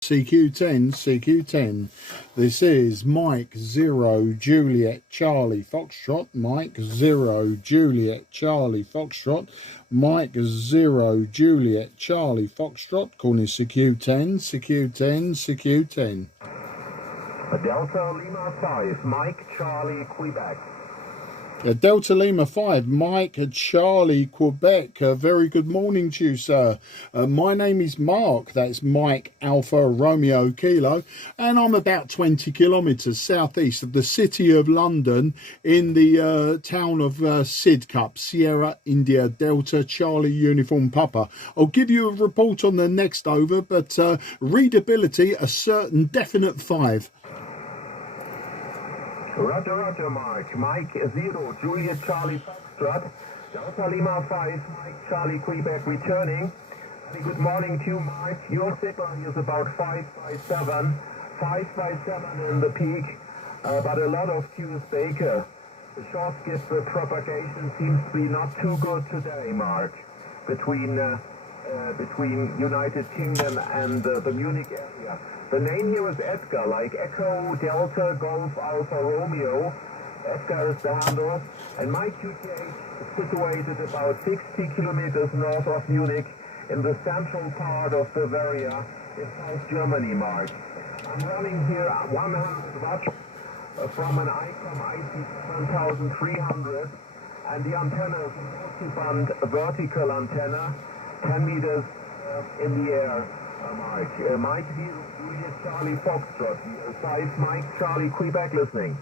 CQ10. This is Mike 0 Juliet Charlie Foxtrot, Mike 0 Juliet Charlie Foxtrot, Mike 0 Juliet Charlie Foxtrot, calling CQ10. Delta Lima 5, Mike Charlie Quebec. Delta Lima 5, Mike Charlie Quebec. Very good morning to you, sir. My name is Mark, that's Mike Alpha Romeo Kilo, and I'm about 20 kilometres southeast of the city of London in the town of Sidcup, Sierra India Delta Charlie Uniform Papa. I'll give you a report on the next over, but readability a certain definite 5. Roger, Mark. Mike 0, Juliet Charlie Foxtrot, Delta Lima 5, Mike Charlie Quebec returning. Good morning to you, Mark. Your signal is about 557 in the peak, but a lot of Q's Baker. The short skip propagation seems to be not too good today, Mark, between United Kingdom and the Munich area. The name here is Edgar, like Echo, Delta, Golf, Alpha, Romeo. Edgar is the handle, and my QTH is situated about 60 kilometers north of Munich in the central part of Bavaria in South Germany, Mark. I'm running here 100 watts from an ICOM IC7300, and the antenna is a multi-band vertical antenna, 10 meters in the air. Mike 0 Juliet Charlie Foxtrot, 5 Mike Charlie Quebec listening.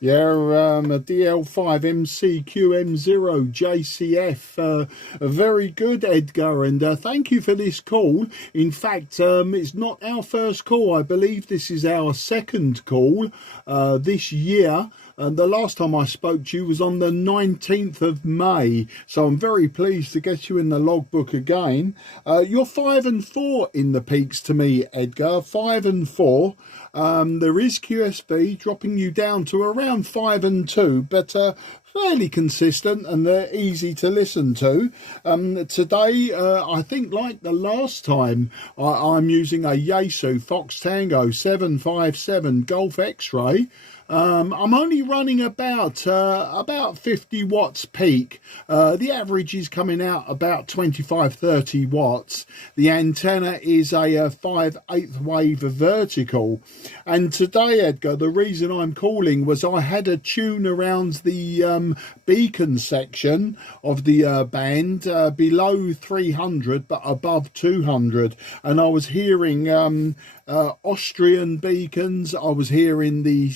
Yeah, DL5 MCQM0 JCF. Very good, Edgar, and thank you for this call. In fact, it's not our first call. I believe this is our second call this year. And the last time I spoke to you was on the 19th of May. So I'm very pleased to get you in the logbook again. You're 5 and 4 in the peaks to me, Edgar. 5 and 4. There is QSB dropping you down to around 5 and 2, but fairly consistent, and they're easy to listen to. Today, I think like the last time, I'm using a Yaesu Fox Tango 757 Golf X-Ray. I'm only running about 50 watts peak. The average is coming out about 25-30 watts. The antenna is a 5/8 wave vertical. And today, Edgar, the reason I'm calling was I had a tune around the beacon section of the band below 300 but above 200, and I was hearing Austrian beacons, I was hearing the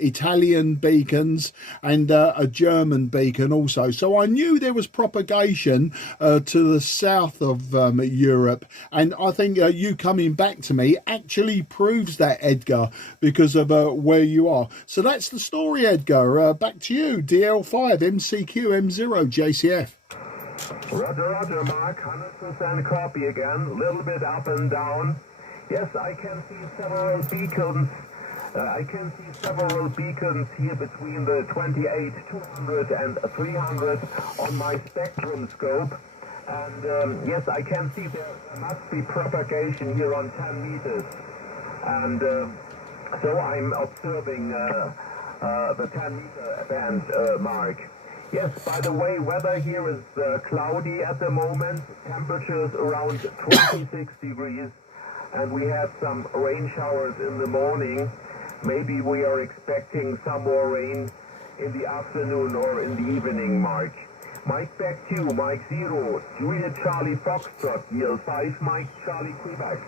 Italian beacons, and a German beacon also. So I knew there was propagation to the south of Europe, and I think you coming back to me actually proves that, Edgar, because of where you are. So that's the story, Edgar. Back to you, DL5 MCQM0 JCF. Roger, Mark. 100% copy again. Little bit up and down. Yes, I can see several beacons. Here between the 28, 200 and 300 on my spectrum scope. And yes, I can see there must be propagation here on 10 meters. And so I'm observing the 10-meter band, Mark. Yes, by the way, weather here is cloudy at the moment. Temperatures around 26 degrees. And we had some rain showers in the morning. Maybe we are expecting some more rain in the afternoon or in the evening, Mark. Mike back to you, Mike 0, Juliet Charlie Foxtrot, Yield 5, Mike Charlie Quebec.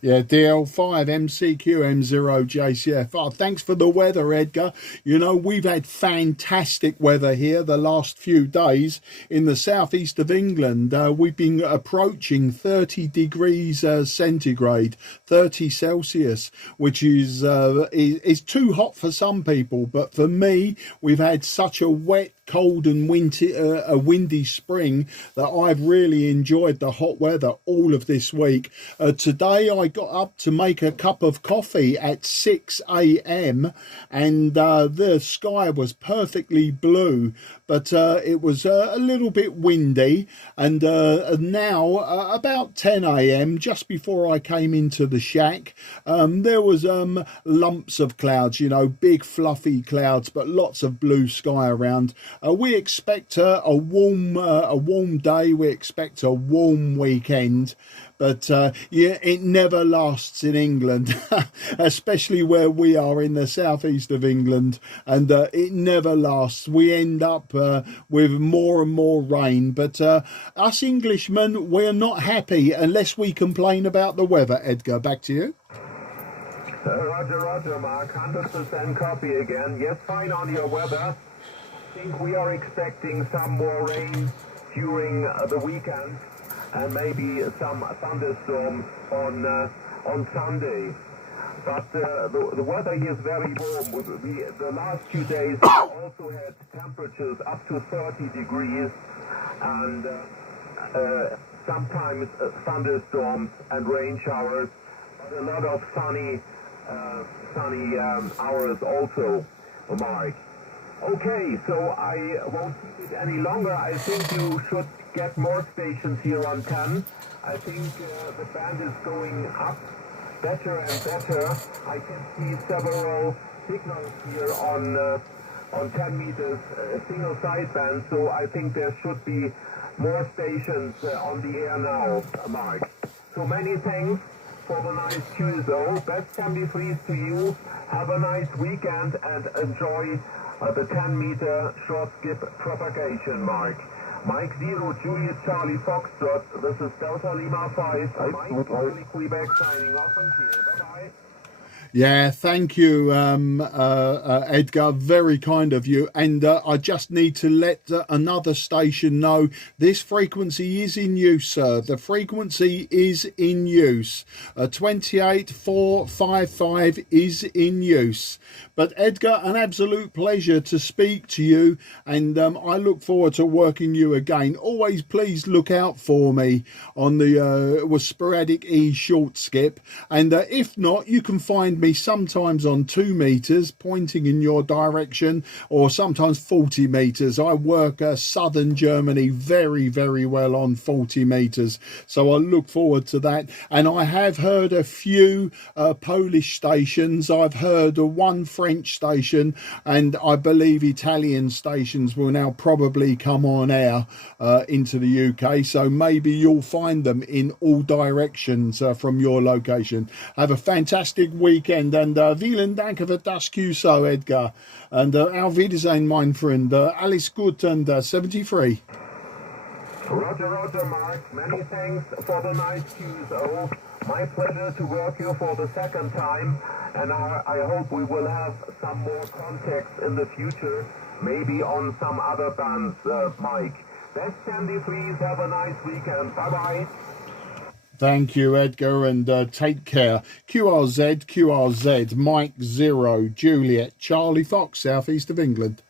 Yeah, DL5 MCQM0 JCF. Oh, thanks for the weather, Edgar. You know, we've had fantastic weather here the last few days in the southeast of England. We've been approaching 30 degrees centigrade, 30 Celsius, which is too hot for some people. But for me, we've had such a wet, cold and windy spring that I've really enjoyed the hot weather all of this week. Today I got up to make a cup of coffee at 6 a.m. and the sky was perfectly blue, but it was a little bit windy. And now about 10 a.m., just before I came into the shack, there was lumps of clouds, you know, big fluffy clouds, but lots of blue sky around. We expect a warm day. We expect a warm weekend, but yeah, it never lasts in England, especially where we are in the southeast of England, and it never lasts. We end up with more and more rain, but us Englishmen, we're not happy unless we complain about the weather. Edgar, back to you. Roger, Mark. 100% copy again. Yes, fine on your weather. I think we are expecting some more rain during the weekend and maybe some thunderstorms on Sunday. But the weather here is very warm. The last few days we also had temperatures up to 30 degrees and sometimes thunderstorms and rain showers, but a lot of sunny hours also, Mark. Okay, so I won't keep it any longer. I think you should get more stations here on 10. I think the band is going up better and better. I can see several signals here on 10 meters, single sideband, so I think there should be more stations on the air now, Mark. So many thanks for the nice Tuesday. Best 73s to you. Have a nice weekend and enjoy the 10-meter short skip propagation, Mark. Mike 0, Juliet Charlie Foxtrot. This is Delta Lima 5. Mike Charlie Quebec signing off and cheers. Bye-bye. Yeah, thank you, Edgar. Very kind of you. And I just need to let another station know this frequency is in use, sir. The frequency is in use. 28455 is in use. But Edgar, an absolute pleasure to speak to you, and I look forward to working you again. Always please look out for me on the sporadic E short skip, and if not, you can find me sometimes on 2 meters pointing in your direction, or sometimes 40 meters. I work southern Germany very, very well on 40 meters, so I look forward to that. And I have heard a few Polish stations. I've heard one French station, and I believe Italian stations will now probably come on air into the UK, so maybe you'll find them in all directions from your location. Have a fantastic weekend, and vielen Dank für das QSO, Edgar, and auf Wiedersehen, mein Freund. Alles gut, and 73. Roger, Mark. Many thanks for the nice QSO. My pleasure to work you for the second time, and I hope we will have some more contacts in the future, maybe on some other bands, Mike. Best 73s, have a nice weekend. Bye-bye. Thank you, Edgar, and take care. QRZ, Mike 0, Juliet, Charlie Fox, southeast of England.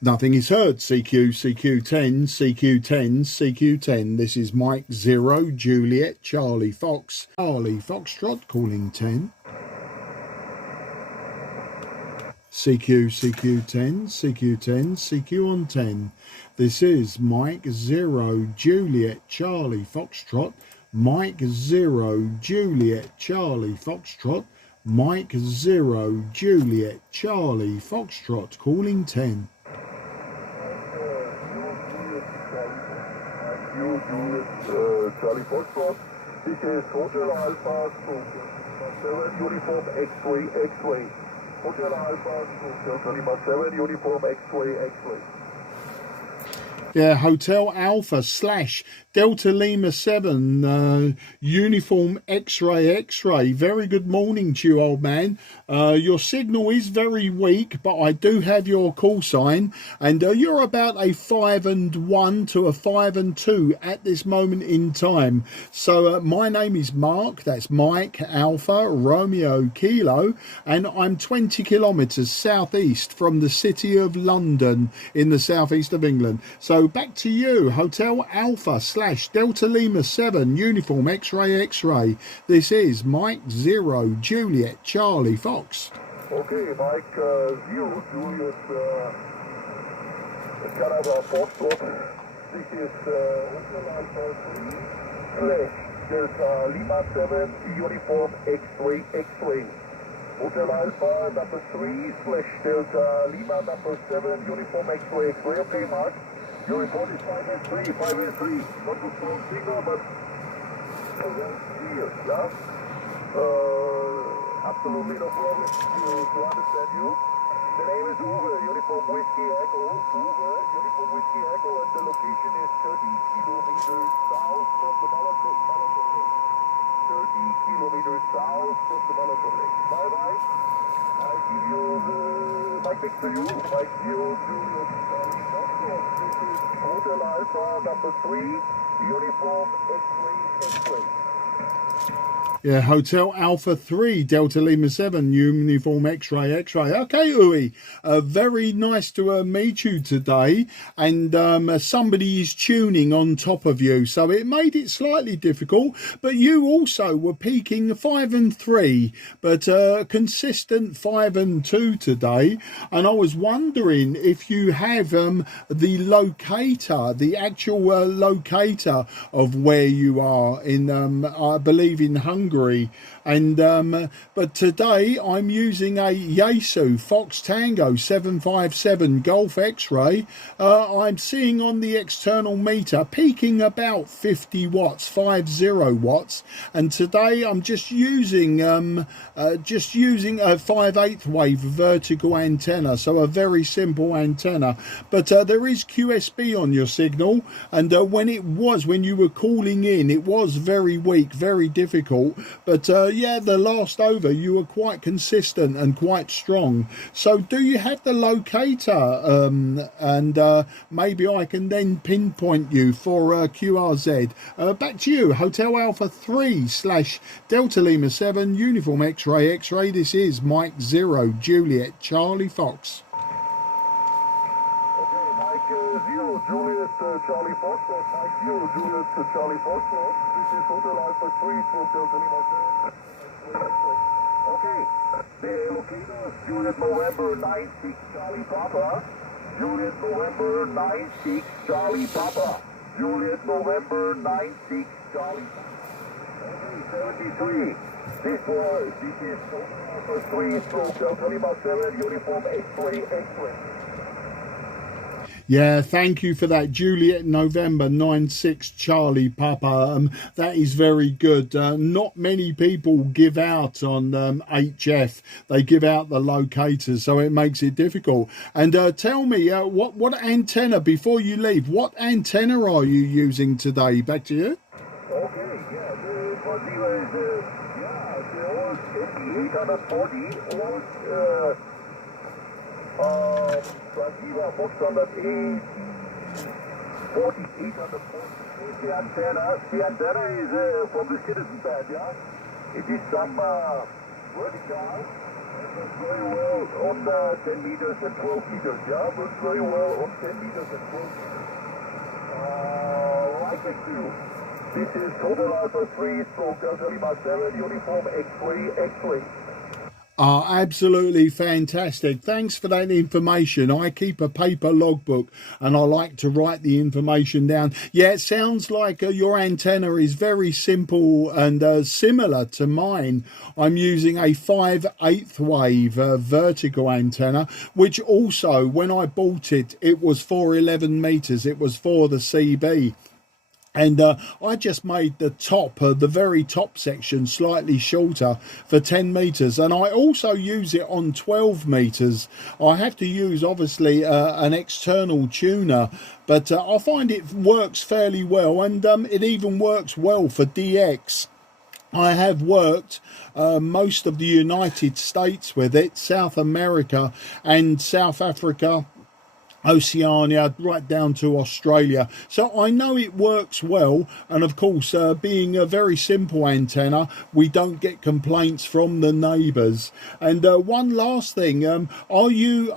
Nothing is heard. CQ10, CQ10, CQ10. This is Mike 0, Juliet, Charlie Fox, Charlie Foxtrot calling 10. CQ10, CQ10, CQ on 10. This is Mike 0, Juliet, Charlie Foxtrot, Mike 0, Juliet, Charlie Foxtrot, Mike 0, Juliet, Charlie Foxtrot calling 10. Charlie Foxtrot, this is Hotel Alpha, 7 Uniform X-Ray. Hotel Alpha, Delta Lima 7 Uniform X-Ray. Yeah, Hotel Alpha / Delta Lima 7 Uniform X-Ray. Very good morning to you, old man. Your signal is very weak, but I do have your call sign, and you're about a 5-1 to a 5-2 at this moment in time. So my name is Mark. That's Mike Alpha Romeo Kilo, and I'm 20 kilometers southeast from the city of London in the southeast of England. So So back to you, Hotel Alpha / Delta Lima 7 Uniform X-Ray X-Ray. This is Mike 0 Juliet Charlie Fox. Okay, Mike 0 Juliet Canada Foxtrot. This is Hotel Alpha 3 / Delta Lima 7 Uniform X-Ray X-Ray. Hotel Alpha number 3 / Delta Lima number 7 Uniform X-Ray X-Ray. Okay, Mark. Your report is 583, 583. Not a strong signal, but clear, yeah? Absolutely no problem to understand you. The name is Uwe, Uniform Whiskey Echo. Uwe, Uniform Whiskey Echo, and the location is 30 kilometers south from the Malakoff Lake. 30 kilometers south from the Malakoff Lake. Bye-bye. I give you Mike next to you. Mike 0 Juliet This is Hotel Alpha number 3, Uniform X-Ray X-Ray. Yeah, Hotel Alpha 3, Delta Lima 7, Uniform X-Ray X-Ray. Okay, Uwe, very nice to meet you today. And somebody is tuning on top of you, so it made it slightly difficult. But you also were peaking 5 and 3, but consistent 5 and 2 today. And I was wondering if you have the locator, the actual locator of where you are in, I believe in Hungary. And but today I'm using a Yaesu Fox Tango 757 Golf X-Ray. I'm seeing on the external meter peaking about 50 watts, 50 watts, and today I'm just using a 5/8 wave vertical antenna, so a very simple antenna. But there is QSB on your signal, and when you were calling in, it was very weak, very difficult. But yeah, the last over you were quite consistent and quite strong. So do you have the locator, and maybe I can then pinpoint you for QRZ. Back to you, Hotel Alpha 3 / Delta Lima 7 Uniform X-Ray X-Ray. This is Mike 0 Juliet Charlie Fox. Okay, Mike 0 Juliet Charlie Fox. Mike 0 Juliet Charlie Fox. This is Hotel Alpha 3 / Delta Lima 7. Okay, the locator is Juliet November 96 Charlie Papa. Juliet November 96 Charlie Papa. Juliet November 96 Charlie Papa. Okay, 73. This is Hotel 3 / Delta Lima 7 Uniform X-Ray X-Ray. Yeah, thank you for that, Juliet November 96 Charlie Papa. That is very good. Not many people give out on HF. They give out the locators, so it makes it difficult. And tell me, what antenna, before you leave, what antenna are you using today? Back to you. Okay, yeah, the old FT-840, transceiver Foxtrot A 4840 is the antenna. The antenna is from the Citizen band, yeah? It is some vertical. It works very well on 10 meters and 12 meters, yeah? Works very well on 10 meters and 12 meters. Right next to you. This is Hotel Alpha 3 / Delta Lima 7 Uniform X-Ray X-Ray. Absolutely fantastic. Thanks for that information. I keep a paper logbook and I like to write the information down. Yeah, it sounds like your antenna is very simple and similar to mine. I'm using a 5/8 wave vertical antenna, which also, when I bought it, it was for 11 meters. It was for the CB. And I just made the top, the very top section slightly shorter for 10 meters. And I also use it on 12 meters. I have to use, obviously, an external tuner. But I find it works fairly well. And it even works well for DX. I have worked most of the United States with it, South America and South Africa, Oceania right down to Australia, so I know it works well. And of course, being a very simple antenna, we don't get complaints from the neighbours. And one last thing, are you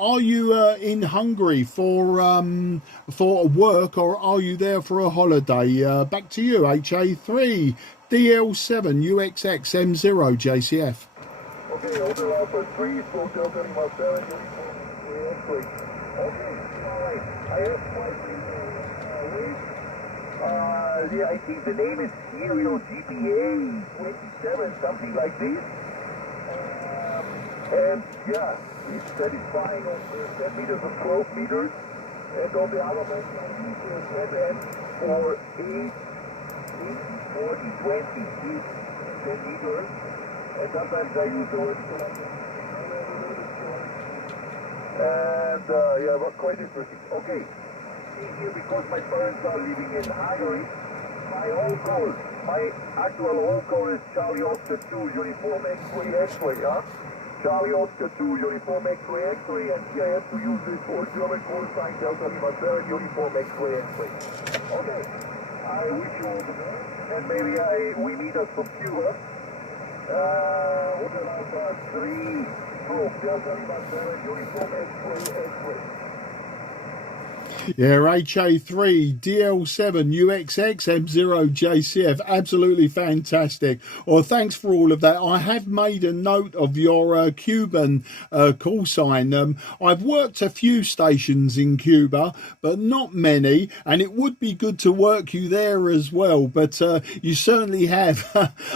in Hungary for work, or are you there for a holiday? Back to you, HA3 DL7 UXX M0 JCF. Okay, Hotel Alpha 3, Hotel Lima 7, Uniform X-ray. Okay, alright, I have quite yeah, I think the name is Serial GPA 27, something like this. And yeah, it's satisfying on 10 meters of 12 meters. And on the other hand, I use 10 for 8, 40, 20, 10 meters. And sometimes I use also. And yeah, but quite interesting. Okay, here because my parents are living in Hungary, my actual home code is Charlie Oscar 2 Uniform X-ray X-ray, yeah? Charlie Oscar 2 Uniform X-ray X-ray, and here I have to use this for German call sign Delta Lima 7 Uniform X-ray X-ray. Okay, I wish you all the best, and maybe we meet at some Cuba. Hotel Alpha 3. Yeah, HA3 DL7 UXX M0 JCF, absolutely fantastic. Well, thanks for all of that. I have made a note of your Cuban call sign. I've worked a few stations in Cuba, but not many, and it would be good to work you there as well. But you certainly have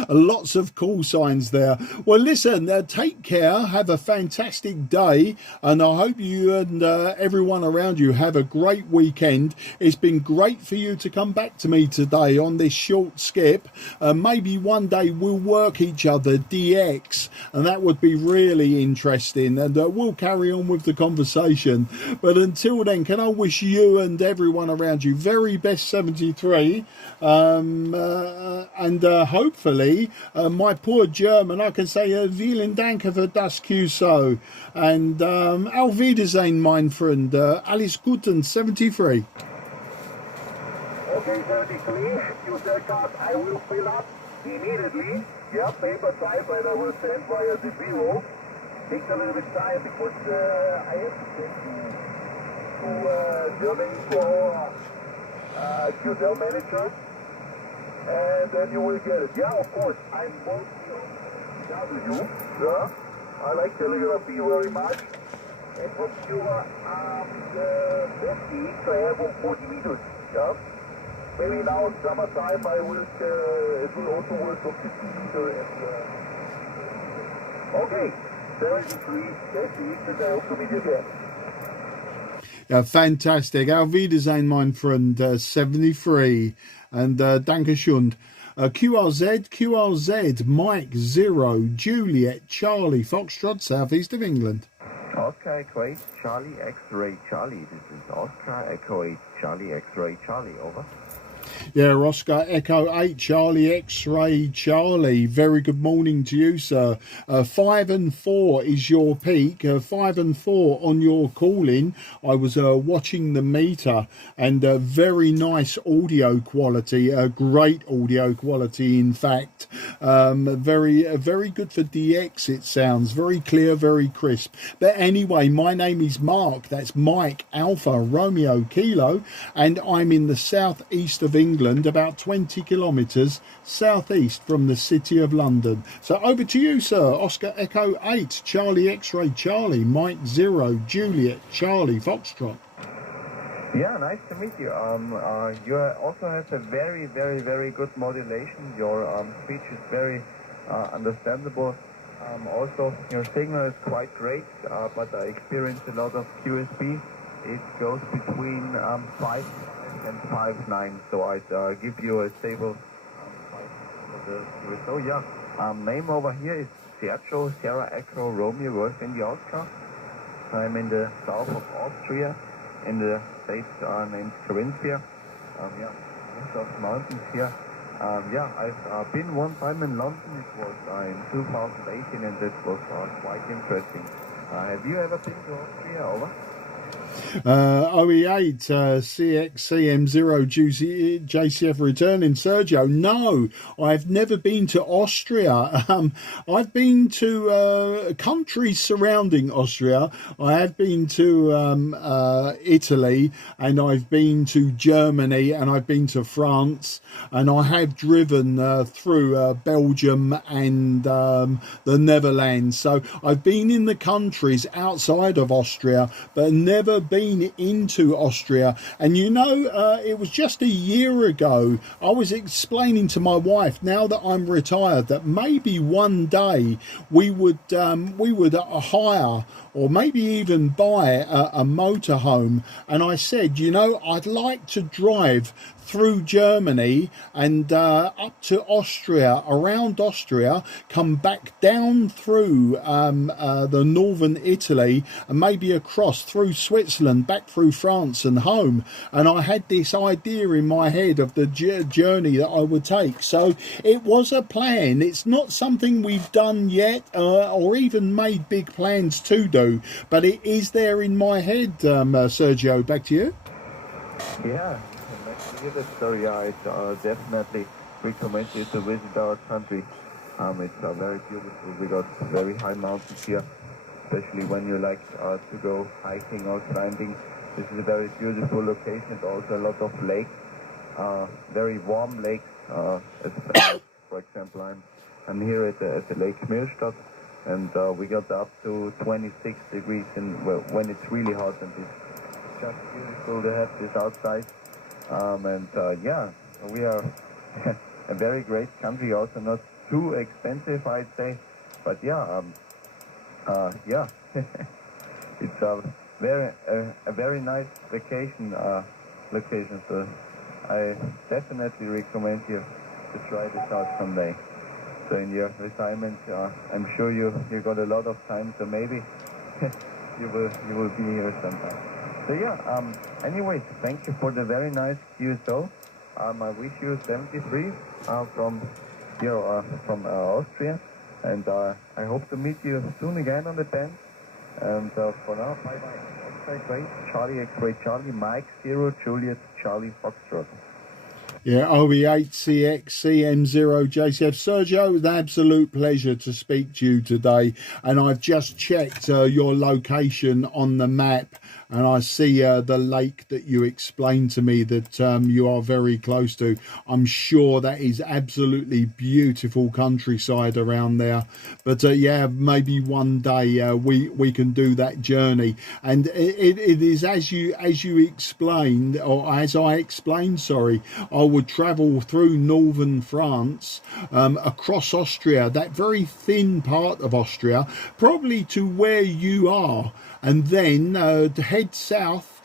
lots of call signs there. Well, listen, take care, have a fantastic day, and I hope you and everyone around you have a great weekend. It's been great for you to come back to me today on this short skip. Maybe one day we'll work each other DX, and that would be really interesting, and we'll carry on with the conversation. But until then, can I wish you and everyone around you very best 73, and hopefully my poor German, I can say vielen Dank für das QSO, and auf Wiedersehen, mein Freund, alles Gute 73. Okay, 73, you said card, I will fill up immediately. Yeah, paper type, and I will send via the bureau. Takes a little bit time because I have to take to Germany for QSL manager, and then you will get it. Yeah, of course, I'm mostly on W. Yeah, I like telegraphy very much. And from Cuba, the 50, I have on 40 meters. Yeah. Maybe now in summertime I will, it will also work on 50 meters. And, okay, 73, 50, and I hope to meet you again. Yeah, fantastic. Auf Wiedersehen, mein Freund, 73. And Dankeschön. QRZ, Mike 0, Juliet, Charlie, Foxtrot, southeast of England. Oscar Echo 8, Charlie X-Ray Charlie. This is Oscar Echo 8, Charlie X-Ray Charlie, over. Yeah, Oscar Echo 8, Charlie X-Ray Charlie. Very good morning to you, sir. 5 and 4 is your peak. 5 and 4 on your call-in. I was watching the meter, and very nice audio quality. Great audio quality, in fact. Very good for DX, it sounds. Very clear, very crisp. But anyway, my name is Mark. That's Mike Alpha Romeo Kilo, and I'm in the southeast of England, about 20 kilometres southeast from the city of London. So over to you, sir. Oscar Echo 8, Charlie X-Ray Charlie, Mike 0, Juliet, Charlie Foxtrot. Yeah, nice to meet you. You also have a very good modulation. Your speech is very understandable. Also, your signal is quite great, but I experience a lot of QSP. It goes between 5 and 5.9, so I'd give you a stable 5 for the QSO. Yeah, name over here is Sergio Sierra Echo Romeo Wolf in the Oscar. I'm in the south of Austria, in the state named Carinthia. Yeah, bunch of mountains here. Yeah, I've been one time in London. It was in 2018, and it was quite interesting. Have you ever been to Austria? Over. OE8 CX-CM0 JCF returning. Sergio, no, I've never been to Austria. I've been to countries surrounding Austria. I have been to Italy, and I've been to Germany, and I've been to France, and I have driven through Belgium and the Netherlands. So I've been in the countries outside of Austria, but never been into Austria. And you know, it was just a year ago I was explaining to my wife, now that I'm retired, that maybe one day we would hire or maybe even buy a motorhome. And I said, you know, I'd like to drive through Germany and up to Austria, around Austria, come back down through the northern Italy, and maybe across through Switzerland, back through France and home. And I had this idea in my head of the journey that I would take. So it was a plan. It's not something we've done yet or even made big plans to do, but it is there in my head. Sergio, back to you. Yeah. So yeah, I definitely recommend you to visit our country. It's very beautiful. We got very high mountains here, especially when you like to go hiking or climbing. This is a very beautiful location. Also a lot of lakes, very warm lakes. For example, I'm here at the Lake Mirstadt, and we got up to 26 degrees when it's really hot, and it's just beautiful to have this outside. Yeah, we are a very great country, also not too expensive, I'd say, but yeah, it's a very nice vacation location, so I definitely recommend you to try this out someday. So in your retirement, I'm sure you got a lot of time, so maybe you will be here sometime. So yeah, anyways, thank you for the very nice QSO. I wish you 73 from Austria, and I hope to meet you soon again on the band. And for now, bye bye. Oscar Great, Charlie X-Ray Charlie, Mike 0 Juliet Charlie Foxtrot. Yeah, OE8CX CM0 JCF. Sergio, it was an absolute pleasure to speak to you today, and I've just checked your location on the map, and I see the lake that you explained to me that you are very close to. I'm sure that is absolutely beautiful countryside around there. But yeah, maybe one day we can do that journey. And it is as you explained, or as I explained, sorry, I would travel through northern France, across Austria, that very thin part of Austria, probably to where you are, and then to head south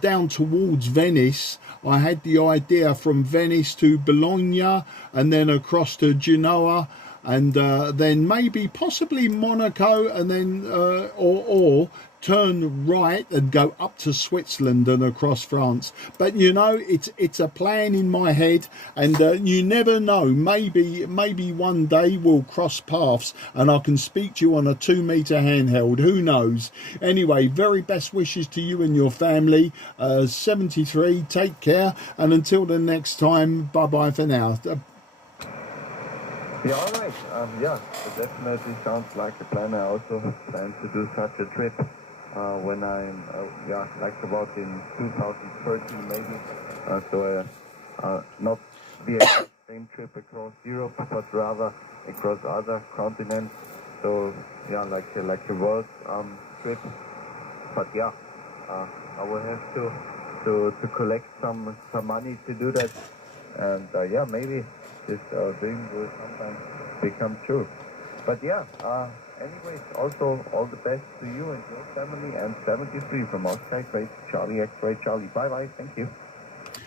down towards Venice. I had the idea from Venice to Bologna, and then across to Genoa, and then maybe possibly Monaco, and then or turn right and go up to Switzerland and across France. But you know, it's a plan in my head, and you never know, maybe one day we'll cross paths and I can speak to you on a 2-meter handheld, who knows. Anyway, very best wishes to you and your family. 73, take care, and until the next time, bye bye for now. Yeah, all right. Yeah, it definitely sounds like a plan. I also plan to do such a trip when I'm, like about in 2013 maybe. So not the exact same trip across Europe, but rather across other continents. So yeah, like a world trip. But yeah, I will have to collect some money to do that, and yeah, maybe this dream will sometimes become true. But yeah, anyways, also all the best to you and your family, and 73 from Oscar Great Charlie X-Ray Charlie. Bye bye, thank you.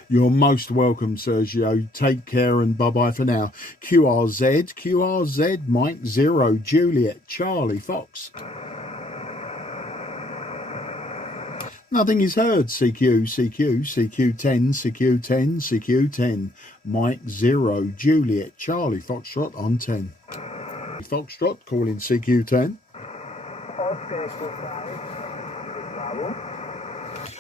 You're most welcome, Sergio. Take care and bye-bye for now. QRZ, Mike 0, Juliet, Charlie, Fox. Nothing is heard. CQ10, Mike 0, Juliet, Charlie, Foxtrot on 10. Foxtrot calling CQ10.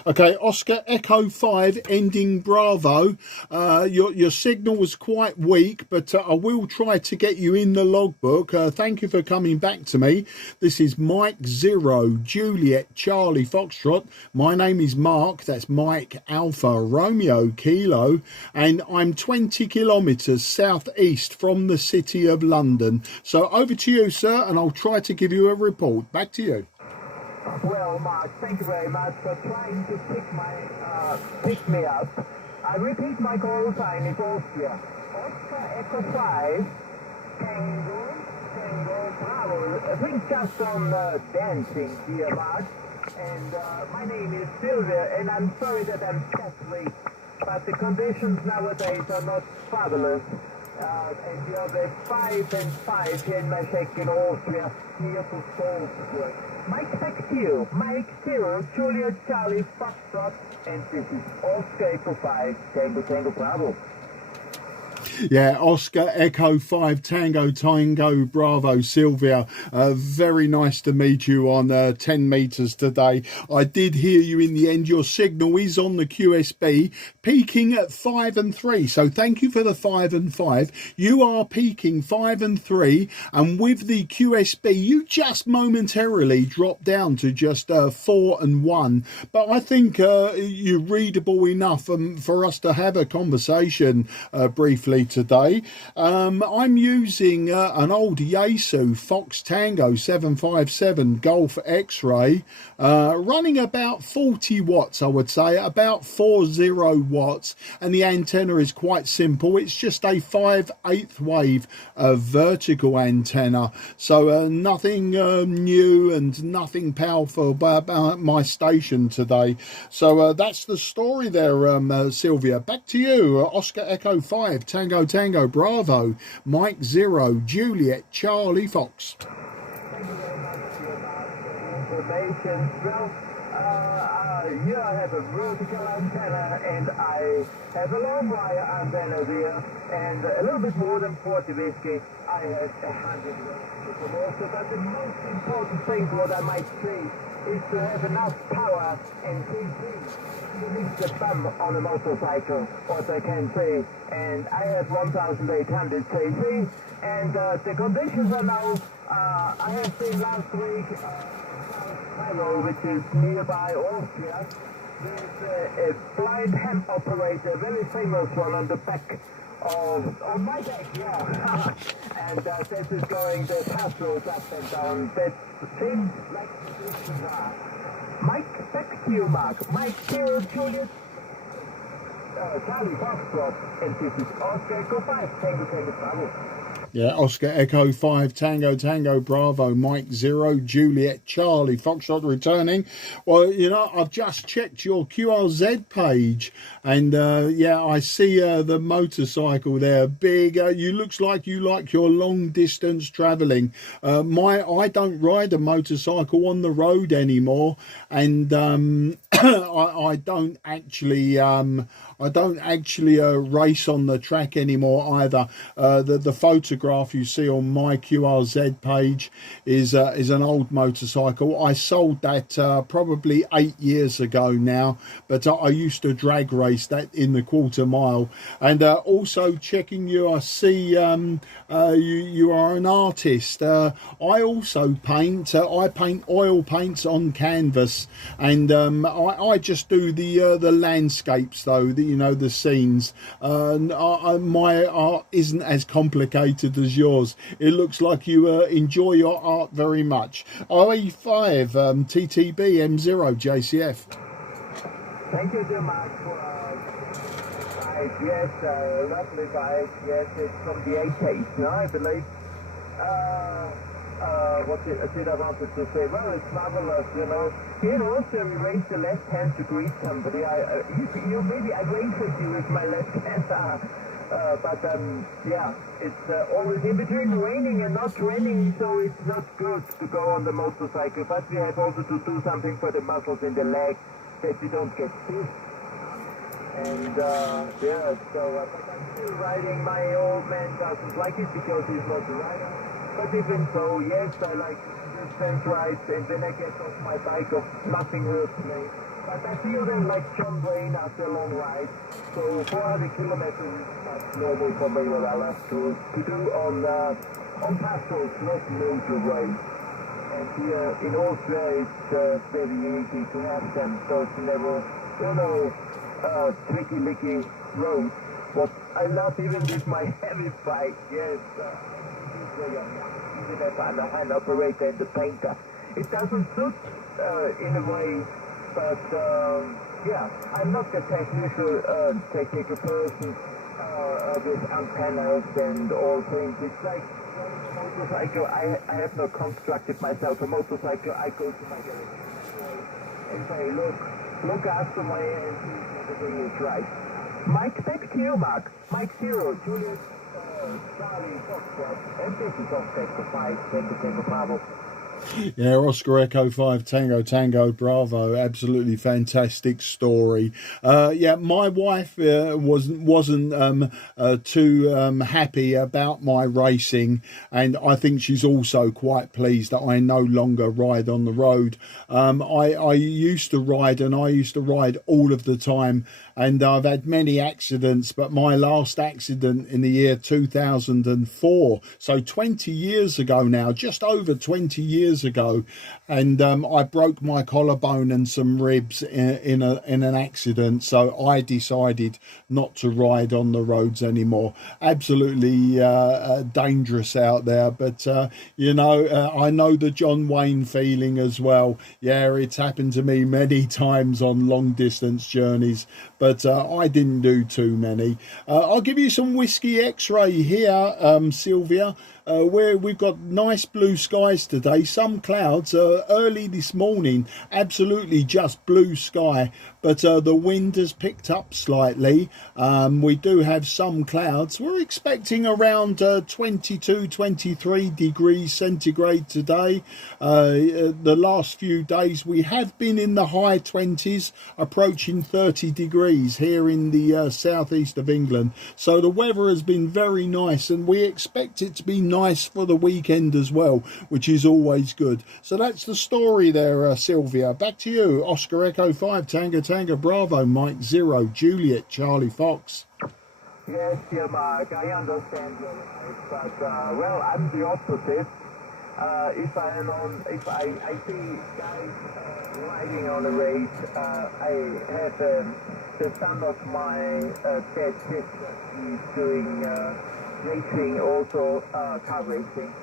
Okay, Oscar Echo 5 ending Bravo. Your signal was quite weak, but I will try to get you in the logbook. Thank you for coming back to me. This is Mike 0 Juliet Charlie Foxtrot. My name is Mark. That's Mike Alpha Romeo Kilo, and I'm 20 kilometres southeast from the city of London. So over to you, sir, and I'll try to give you a report. Back to you. Well, Mark, thank you very much for trying to pick me up. I repeat my call sign is Austria. Oscar Echo 5, Tango, Bravo. I think just on dancing here, Mark. And my name is Sylvia, and I'm sorry that I'm Catholic, but the conditions nowadays are not fabulous. And you're the 5 and 5 here in my shack in Austria, near to Salzburg. Mike, back to you. Mike 0, Juliet Charlie Foxtrot, and this is Oscar Echo 5, Tango Bravo. Yeah, Oscar Echo 5 Tango Bravo, Sylvia. Very nice to meet you on 10 metres today. I did hear you in the end. Your signal is on the QSB, peaking at 5 and 3. So thank you for the 5 and 5. You are peaking 5 and 3, and with the QSB, you just momentarily dropped down to just 4 and 1. But I think you're readable enough for us to have a conversation briefly today. I'm using an old Yaesu Fox Tango 757 Golf X-Ray, running about 40 watts, I would say, about 40 watts, and the antenna is quite simple. It's just a 5/8 wave vertical antenna, so nothing new and nothing powerful about my station today. So that's the story there, Sylvia. Back to you. Oscar Echo 5 Tango Bravo, Mike 0 Juliet Charlie Fox. Thank you very much for your information. Well, here I have a vertical antenna, and I have a long wire antenna there, and a little bit more than 40 whiskey. I have 100 also, but the most important thing, what I might say, is to have enough power and CC to reach the thumb on a motorcycle, what I can say. And I have 1,800 kc, and the conditions are now, I have seen last week, Cairo, which is nearby Austria. There's a blind hemp operator, very famous one on the back on my deck, yeah. And this is going the pass roads up and down. That seems like the conditions are. Mike, back to you, Mark. Mike 0 Juliet Charlie Foxtrot, and this is Oscar Echo 5 Tango Bravo. Yeah, Oscar Echo 5 Tango Bravo, Mike 0 Juliet Charlie Foxtrot returning. Well, you know, I've just checked your QRZ page, and yeah, I see the motorcycle there, big. You looks like you like your long distance travelling. I don't ride a motorcycle on the road anymore, and I don't actually race on the track anymore either. The photograph you see on my QRZ page is an old motorcycle. I sold that probably 8 years ago now, but I used to drag race that in the quarter mile. And also checking you, I see you are an artist. I also paint. I paint oil paints on canvas, and I just do the landscapes though. The scenes. My art isn't as complicated as yours. It looks like you enjoy your art very much. RE5 TTB M0 JCF. Thank you so much for bike. Yes, lovely bike. Yes, it's from the 80s, no, I believe. What did I wanted to say? Well, it's marvelous, you know. Here also we raise the left hand to greet somebody. Maybe I waved at you with my left hand. But yeah, it's always in between raining and not raining, so it's not good to go on the motorcycle. But we have also to do something for the muscles in the leg that we don't get stiff. And yeah, so but I'm still riding. My old man doesn't like it because he's not a rider. But even so, yes, I like distance rides, and when I get off my bike, nothing hurts me. But I feel then like John Wayne after a long ride. So 400 kilometers is not normal for me what I love to do on patrols, not motorway. And here in Austria it's very easy to have them, so it's never, tricky roads. What I love even with my heavy bike, yes, even if I'm a hand operator and the painter, it doesn't suit in a way, but yeah, I'm not the technical person with antennas and all things. It's like motorcycle, I have not constructed myself a motorcycle. I go to my garage and say, look after my engine, everything is right. Mike, back to you, Mark. Mike 0, Julius, Charlie, Foxtrot, and this is Foxtrot for 5, Tango Bravo. Yeah, Oscar Echo 5 Tango Bravo, absolutely fantastic story. Yeah, my wife wasn't too happy about my racing, and I think she's also quite pleased that I no longer ride on the road. I used to ride, and I used to ride all of the time, and I've had many accidents, but my last accident in the year 2004, so 20 years ago now, just over 20 years ago, and I broke my collarbone and some ribs in an accident, so I decided not to ride on the roads anymore. Absolutely dangerous out there, but I know the John Wayne feeling as well. Yeah, it's happened to me many times on long distance journeys, but I didn't do too many. I'll give you some whiskey x-ray here, Sylvia, where we've got nice blue skies today, some clouds early this morning, absolutely just blue sky, but the wind has picked up slightly. We do have some clouds. We're expecting around 22, 23 degrees centigrade today. The last few days we have been in the high 20s, approaching 30 degrees here in the southeast of England. So the weather has been very nice, and we expect it to be nice for the weekend as well, which is always good. So that's the story there, Sylvia. Back to you. Oscar Echo 5 Tango Bravo, Mike 0, Juliet, Charlie Fox. Yes, dear Mark, I understand your life, but well, I'm the opposite. If I see guys riding on a race, I have the son of my dead sister. He's doing racing, also car racing,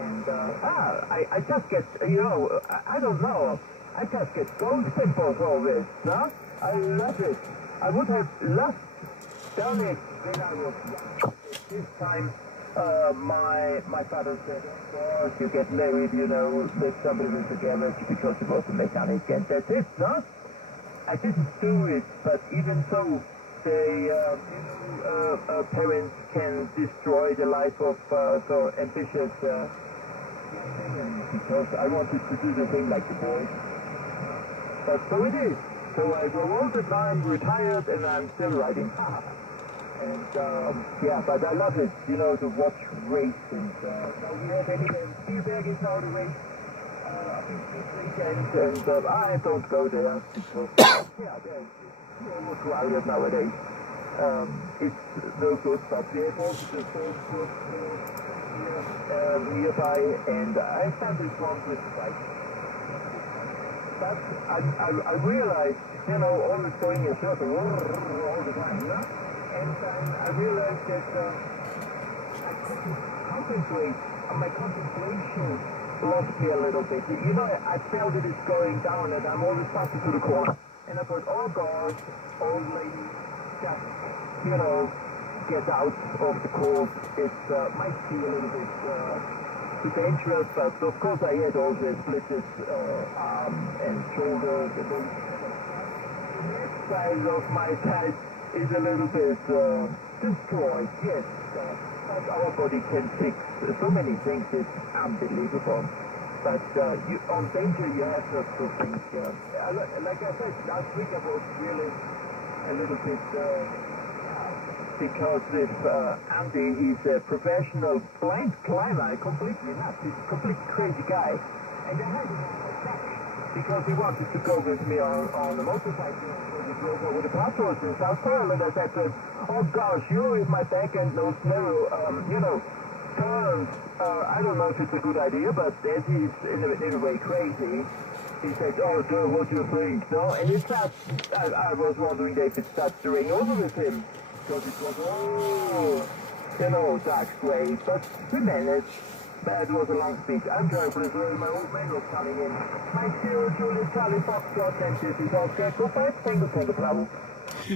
and I just get, I don't know, I just get gold pimples all this, huh? I love it. I would have loved done it when I was young. This time, my father said, of course, you get married, with somebody with a garage because he was a mechanic, and that's it, no? I didn't do it, but even so, they, parents can destroy the life of so ambitious because I wanted to do the thing like the boys. But so it is. So I go all the time, retired, and I'm still riding. And yeah, but I love it, to watch race. And now we have anyway, Spielberg is now the race. I think this weekend, and I don't go there because yeah, there's so crowded nowadays. It's no good, but we have also the same course here nearby, and I found this one with the bike. But I realized, always going in a circle all the time, and I realized that I couldn't concentrate, and my concentration lost me a little bit. I felt it is going down, and I'm always passing to the corner. And I thought, oh God, old lady, just, get out of the course. It might be a little bit too dangerous, but of course I had all the splitted arm and shoulder. The left side of my side is a little bit destroyed, yes. But our body can fix so many things, it's unbelievable. But on danger you have to think. Like I said, last week I was really a little bit, because this Andy, he's a professional blind climber, completely nuts. He's a completely crazy guy. And I had him on my back. because he wanted to go with me on a motorcycle. We drove over the passwords in South Carolina. And I said to him, oh gosh, you're with my back and no snow, you know, turns. I don't know if it's a good idea, but as he's in a way crazy, he said, oh, Joe, what do you think? No? And in fact, I was wondering if it starts to rain over with him, because it was, oh, you know, dark gray, but we managed. That was a long speech. I'm driving for this road, my old man was coming in. Mike 0, Juliet, Charlie, Foxtrot, and this is Oscar, go 5, Tango, Bravo.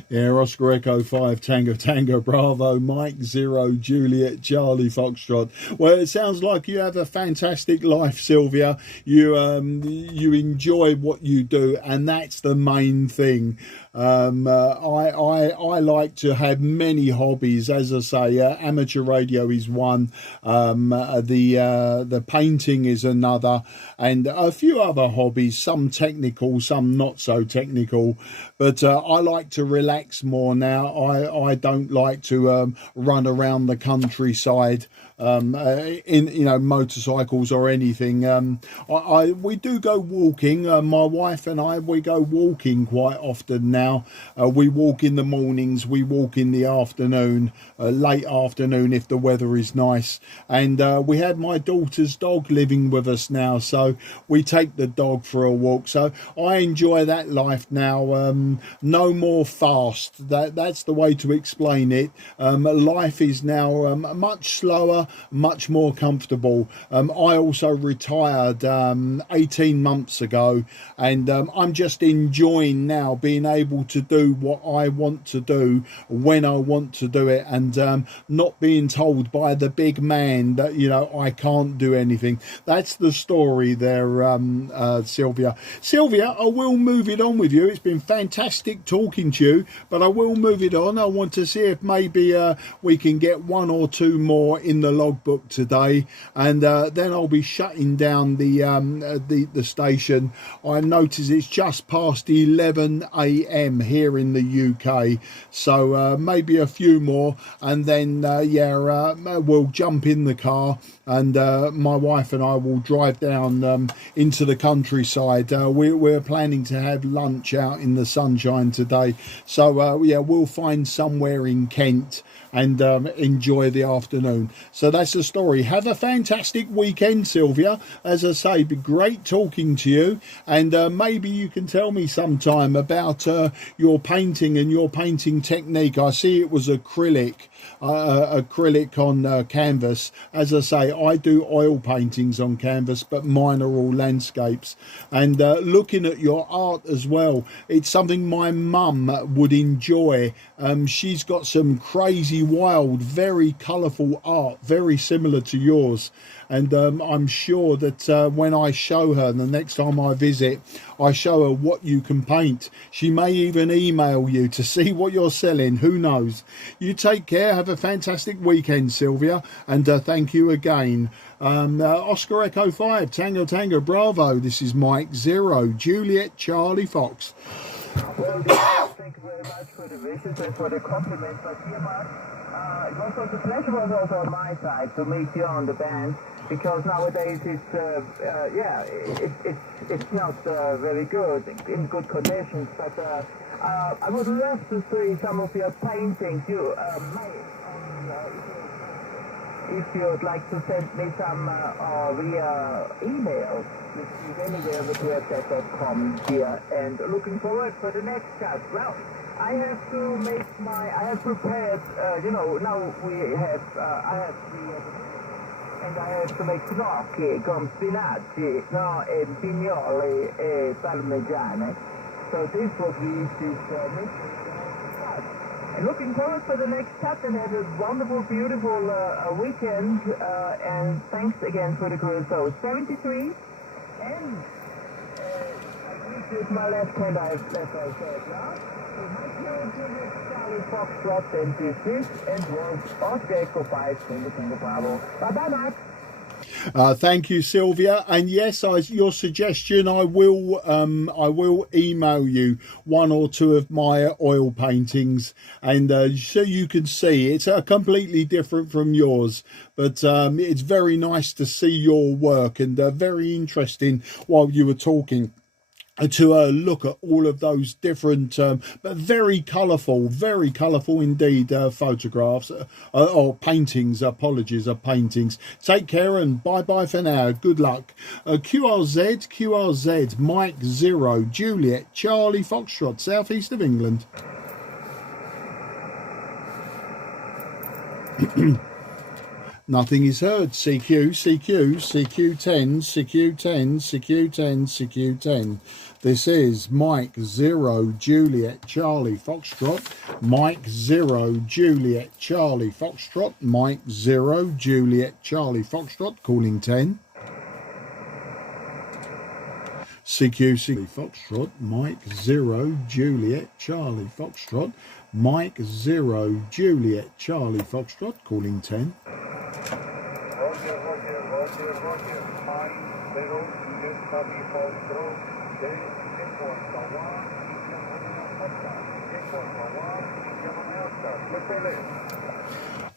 Yeah, Oscar Echo 5 Tango Bravo, Mike 0 Juliet Charlie Foxtrot. Well, it sounds like you have a fantastic life, Sylvia. You enjoy what you do, and that's the main thing. I like to have many hobbies. As I say, amateur radio is one, the painting is another, and a few other hobbies, some technical, some not so technical, but I like to relax more now. I don't like to run around the countryside in motorcycles or anything. We do go walking. My wife and we go walking quite often now. We walk in the mornings, we walk in the afternoon, late afternoon if the weather is nice, and we have my daughter's dog living with us now, so we take the dog for a walk. So I enjoy that life now. No more fast. That's the way to explain it. Life is now much slower, much more comfortable. I also retired 18 months ago, and I'm just enjoying now being able to do what I want to do when I want to do it, and not being told by the big man that I can't do anything. That's the story there, Sylvia. I will move it on with you. It's been fantastic talking to you, but I will move it on. I want to see if maybe we can get one or two more in the logbook today, and then I'll be shutting down the station. I notice it's just past 11 a.m. here in the UK, so maybe a few more, and then we'll jump in the car, and my wife and I will drive down into the countryside. We're planning to have lunch out in the sunshine today, so we'll find somewhere in Kent and enjoy the afternoon. So that's the story. Have a fantastic weekend, Sylvia. As I say, be great talking to you, and maybe you can tell me sometime about your painting and your painting technique. I see it was acrylic on canvas. As I say, I do oil paintings on canvas, but mine are all landscapes. And looking at your art as well, it's something my mum would enjoy. She's got some crazy, wild, very colourful art, very similar to yours. And I'm sure that when I show her, the next time I visit, I show her what you can paint. She may even email you to see what you're selling. Who knows? You take care. Have a fantastic weekend, Sylvia. And thank you again. Oscar Echo 5, Tango Bravo. This is Mike 0, Juliet Charlie Fox. Well, thank you very much for the wishes and for the compliments. But here, Mark, it was also a pleasure also on my side to meet you on the band, because nowadays it's not very good, in good conditions. But I would love to see some of your paintings. You if you'd like to send me some via email, which is anywhere with website.com here, and looking forward for the next cut. Well, I have prepared, now we have, and I have to make gnocchi con spinaci, e pignoli e parmigiane. So this was this and looking forward for the next cut, and have a wonderful, beautiful weekend, and thanks again for the cruise. So 73, and with my left hand I have left I said, yeah? So my Juliet Charlie Foxtrot, and this is, and was Oscar Echo 5, Tango Bravo. Bye-bye, Matt. Thank you, Sylvia, and yes, your suggestion, I will email you one or two of my oil paintings, and so you can see it's completely different from yours, but it's very nice to see your work, and very interesting while you were talking to look at all of those different but very colourful indeed photographs or paintings. Apologies, are paintings. Take care and bye bye for now. Good luck. QRZ Mike 0 Juliet Charlie Foxtrot, southeast of England. Nothing is heard. CQ10. This is Mike 0 Juliet Charlie Foxtrot. Mike 0 Juliet Charlie Foxtrot. Mike 0 Juliet Charlie Foxtrot. Calling 10. CQ Foxtrot. Mike 0 Juliet Charlie Foxtrot. Mike 0 Juliet Charlie Foxtrot. Calling 10.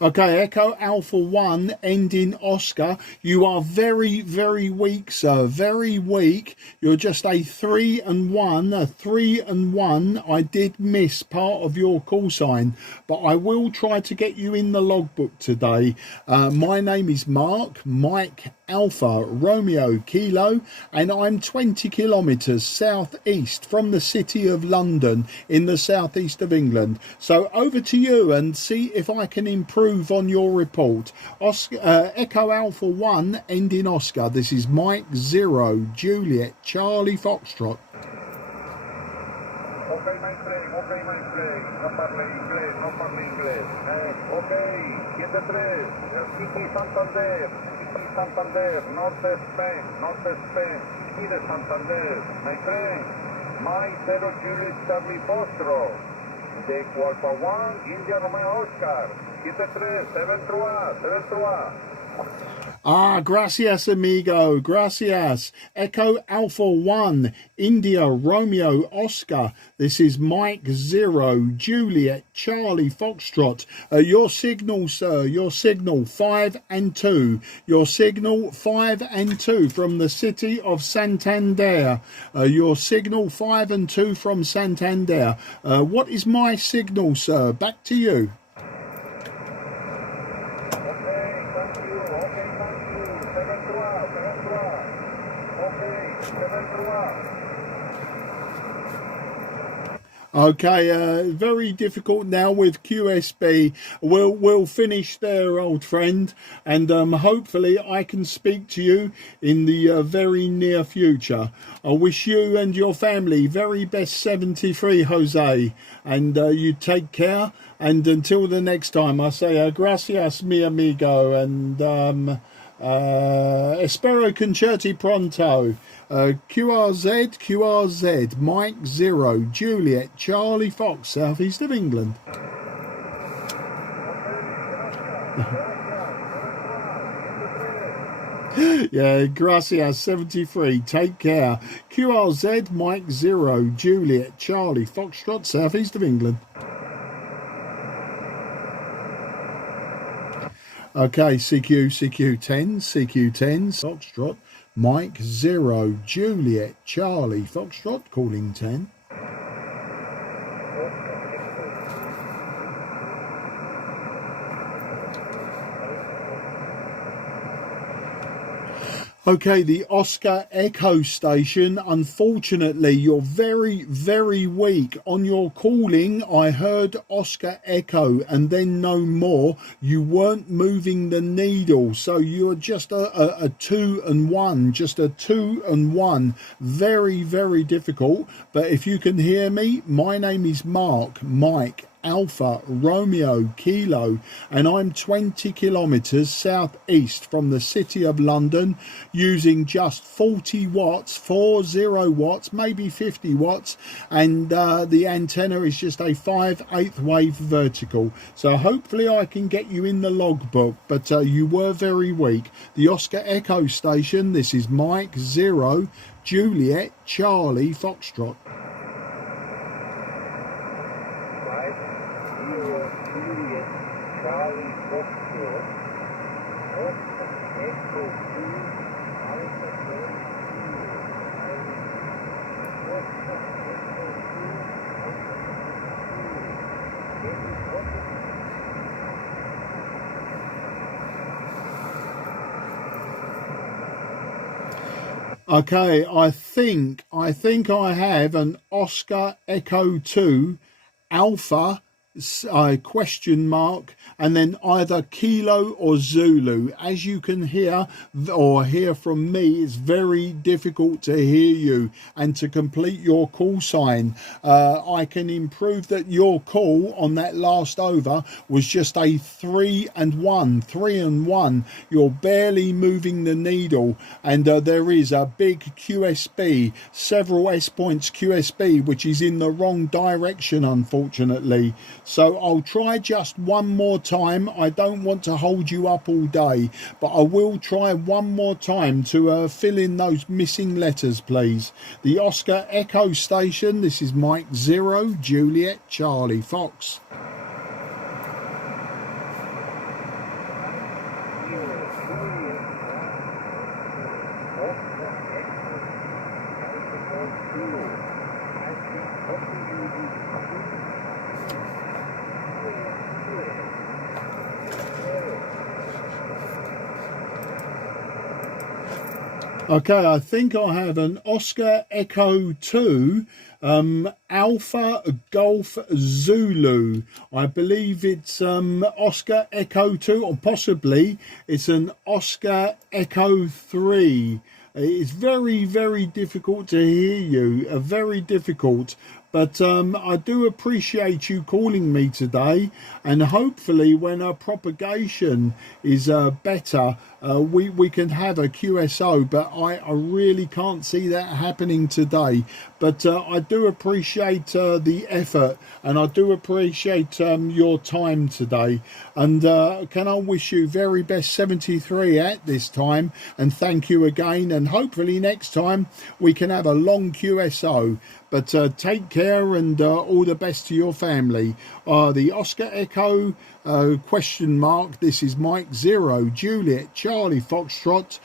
Okay, Echo Alpha 1 ending Oscar. You are very, very weak, sir. Very weak. You're just a 3 and 1. A 3 and 1. I did miss part of your call sign, but I will try to get you in the logbook today. My name is Mark, Mike Alpha Romeo Kilo, and I'm 20 kilometres southeast from the city of London in the southeast of England. So over to you and see if I can improve on your report. Echo Alpha 1 ending Oscar. This is Mike 0 Juliet Charlie Foxtrot. Okay, my friend, no parle inglés. Okay, 73, Santander, North Spain, Key de Santander, my friend, my 0 Juliet Charlie Foxtrot, de Alpha 1, India Romeo Oscar, 73. Ah, gracias, amigo. Gracias. Echo Alpha 1, India Romeo Oscar. This is Mike 0, Juliet Charlie Foxtrot. Your signal, sir. Your signal 5 and 2. Your signal 5 and 2 from the city of Santander. Your signal 5 and 2 from Santander. What is my signal, sir? Back to you. Okay, very difficult now with QSB. We'll finish there, old friend, and hopefully I can speak to you in the very near future. I wish you and your family very best 73, Jose, and you take care. And until the next time, I say gracias, mi amigo, and espero concerti pronto. QRZ, Mike 0, Juliet, Charlie Fox, southeast of England. Yeah, gracias, 73, take care. QRZ, Mike 0, Juliet, Charlie Foxtrot, southeast of England. Okay, CQ10, Foxtrot, Mike 0, Juliet, Charlie Foxtrot, calling 10. Okay, the Oscar Echo station. Unfortunately, you're very, very weak. On your calling, I heard Oscar Echo and then no more. You weren't moving the needle, so you're just a 2 and 1, just a 2 and 1. Very, very difficult. But if you can hear me, my name is Mark, Mike Alpha Romeo Kilo, and I'm 20 kilometres southeast from the city of London, using just 40 watts, 40 watts, maybe 50 watts, and the antenna is just a 5/8 wave vertical. So hopefully I can get you in the logbook, but you were very weak. The Oscar Echo station, this is Mike 0, Juliet, Charlie Foxtrot. Okay, I think I have an Oscar Echo 2 Alpha question mark, and then either Kilo or Zulu. As you can hear or hear from me, it's very difficult to hear you and to complete your call sign. I can improve that your call on that last over was just a 3 and 1. You're barely moving the needle, and there is a big QSB, several S points QSB, which is in the wrong direction, unfortunately. So I'll try just one more time. I don't want to hold you up all day, but I will try one more time to fill in those missing letters, please. The Oscar Echo station, this is Mike 0 Juliet Charlie Fox. Okay, I think I have an Oscar Echo 2 Alpha Golf Zulu. I believe it's Oscar Echo 2, or possibly it's an Oscar Echo 3. It's very, very difficult to hear you, very difficult. But I do appreciate you calling me today, and hopefully when our propagation is better, we can have a QSO, but I really can't see that happening today. But I do appreciate the effort, and I do appreciate your time today. And can I wish you very best 73 at this time, and thank you again, and hopefully next time we can have a long QSO. But take care, and all the best to your family. The Oscar Echo question mark, this is Mike 0 Juliet Charlie Foxtrot,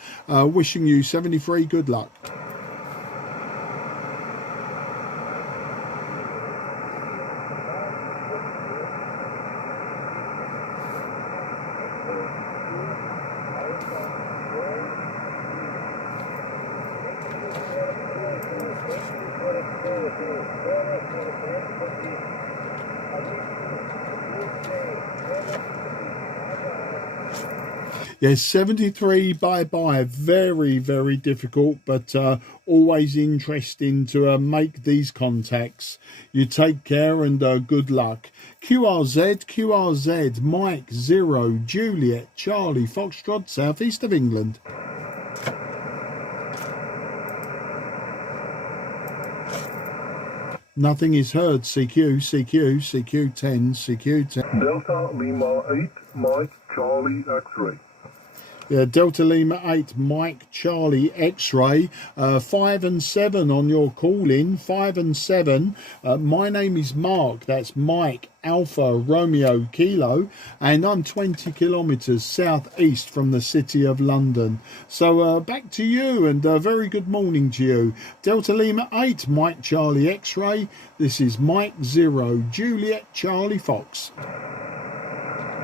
wishing you 73 good luck. Yes, 73 bye-bye. Very, very difficult, but always interesting to make these contacts. You take care, and good luck. QRZ, Mike 0 Juliet Charlie Foxtrot, southeast of England. Nothing is heard. CQ10. Delta Lima 8, Mike Charlie X-ray. Yeah, Delta Lima 8, Mike Charlie X-ray, 5 and 7 on your call in, 5 and 7. My name is Mark, that's Mike Alpha Romeo Kilo, and I'm 20 kilometres southeast from the city of London. So back to you, and very good morning to you. Delta Lima 8, Mike Charlie X-ray, this is Mike 0 Juliet Charlie Fox.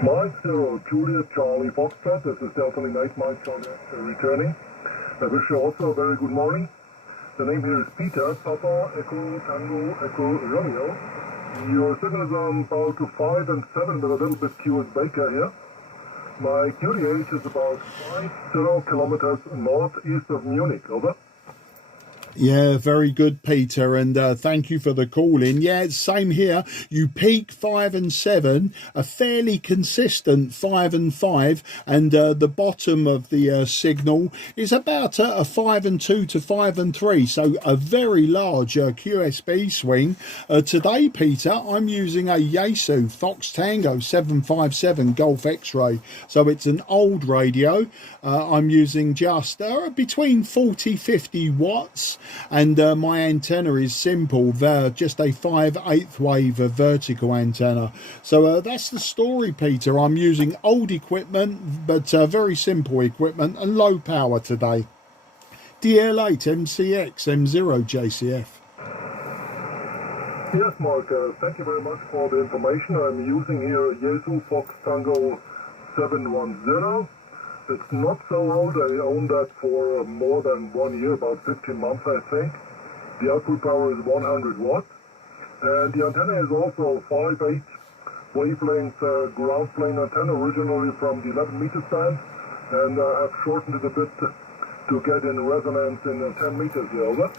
Mike 0 Juliet Charlie Foxtrot, this is Delta Lima 8, Mike Charlie returning. I wish you also a very good morning. The name here is Peter, Papa Echo Tango Echo Romeo. Your signal is on about 5 and 7 with a little bit QS Baker here. My QDH is about 50 kilometers northeast of Munich, over. Yeah, very good, Peter, and thank you for the call in. Yeah, same here. You peak 5 and 7, a fairly consistent 5 and 5, and the bottom of the signal is about a 5 and 2 to 5 and 3, so a very large QSB swing. Today, Peter, I'm using a Yaesu Fox Tango 757 Golf X-ray, so it's an old radio. I'm using just between 40-50 watts. And my antenna is simple, just a 5/8 wave vertical antenna. So that's the story, Peter. I'm using old equipment, but very simple equipment and low power today. DL8 MCX M0 JCF. Yes, Mark, thank you very much for the information. I'm using here Yaesu Fox Tango 710. It's not so old. I own that for more than 1 year, about 15 months, I think. The output power is 100 watts. And the antenna is also 5/8 wavelength ground plane antenna, originally from the 11 meter band. And I have shortened it a bit to get in resonance in 10 meters. Over.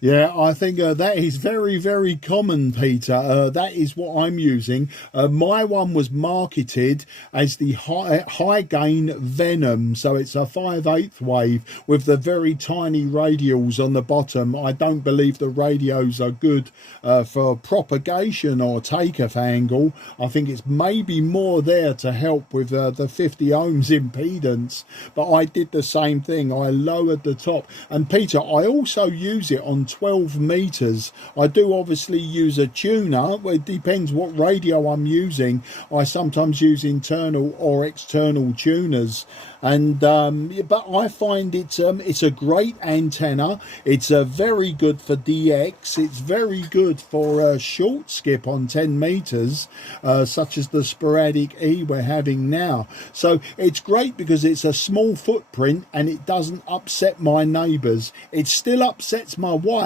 Yeah, I think that is very, very common, Peter. That is what I'm using. My one was marketed as the high gain Venom, so it's a 5/8 wave with the very tiny radials on the bottom. I don't believe the radios are good for propagation or takeoff angle. I think it's maybe more there to help with the 50 ohms impedance, but I did the same thing. I lowered the top. And Peter, I also use it on 12 meters. I do obviously use a tuner. Well, it depends what radio I'm using. I sometimes use internal or external tuners, and but I find it's a great antenna. It's very good for DX. It's very good for short skip on 10 meters, such as the sporadic E we're having now. So it's great because it's a small footprint and it doesn't upset my neighbours. It still upsets my wife,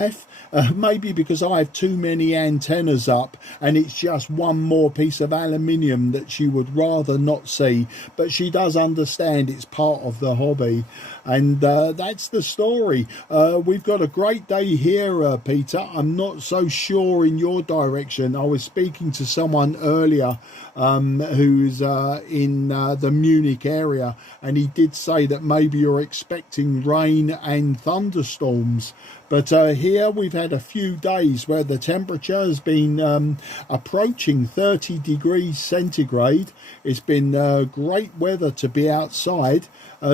maybe because I have too many antennas up and it's just one more piece of aluminium that she would rather not see, but she does understand it's part of the hobby. And that's the story. We've got a great day here, Peter. I'm not so sure in your direction. I was speaking to someone earlier who's in the Munich area, and he did say that maybe you're expecting rain and thunderstorms. But here we've had a few days where the temperature has been approaching 30 degrees centigrade. It's been great weather to be outside.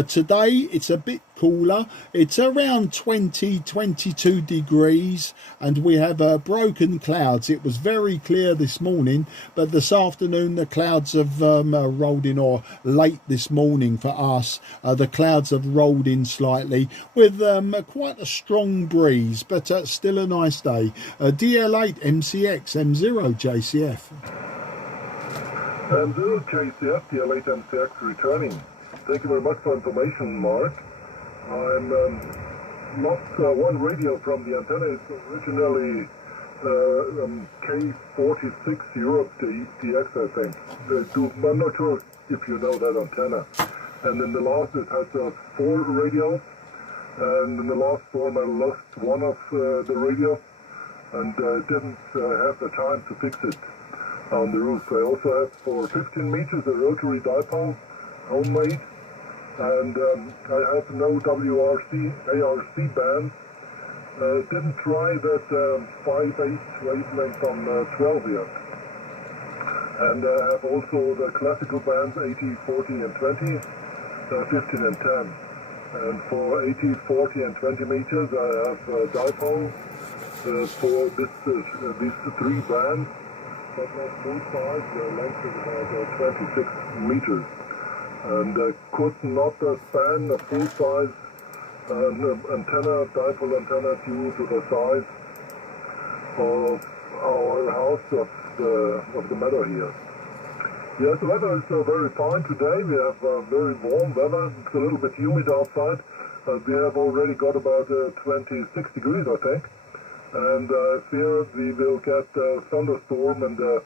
Today it's a bit cooler. It's around 22 degrees, and we have broken clouds. It was very clear this morning, but this afternoon the clouds have rolled in, or late this morning for us, the clouds have rolled in slightly with quite a strong breeze, but still a nice day. DL8 MCX M0 JCF. M0 JCF, DL8 MCX returning. Thank you very much for information, Mark. I'm lost one radio from the antenna. It's originally K46 Europe DX, I think. I'm not sure if you know that antenna. And in the last it has 4 radios, and in the last storm I lost one of the radio and didn't have the time to fix it on the roof. I also have for 15 meters a rotary dipole, homemade. And I have no WRC, ARC band. Didn't try that 5/8 wavelength on 12 yet. And I have also the classical bands 80, 40 and 20, 15 and 10. And for 80, 40 and 20 meters I have dipole for these 3 bands, but not full size. The length is about 26 meters. And I could not span a full-size antenna, dipole antenna due to the size of our house of the meadow here. Yes, the weather is very fine today. We have very warm weather. It's a little bit humid outside. We have already got about 26 degrees, I think. And I fear we will get a thunderstorm in the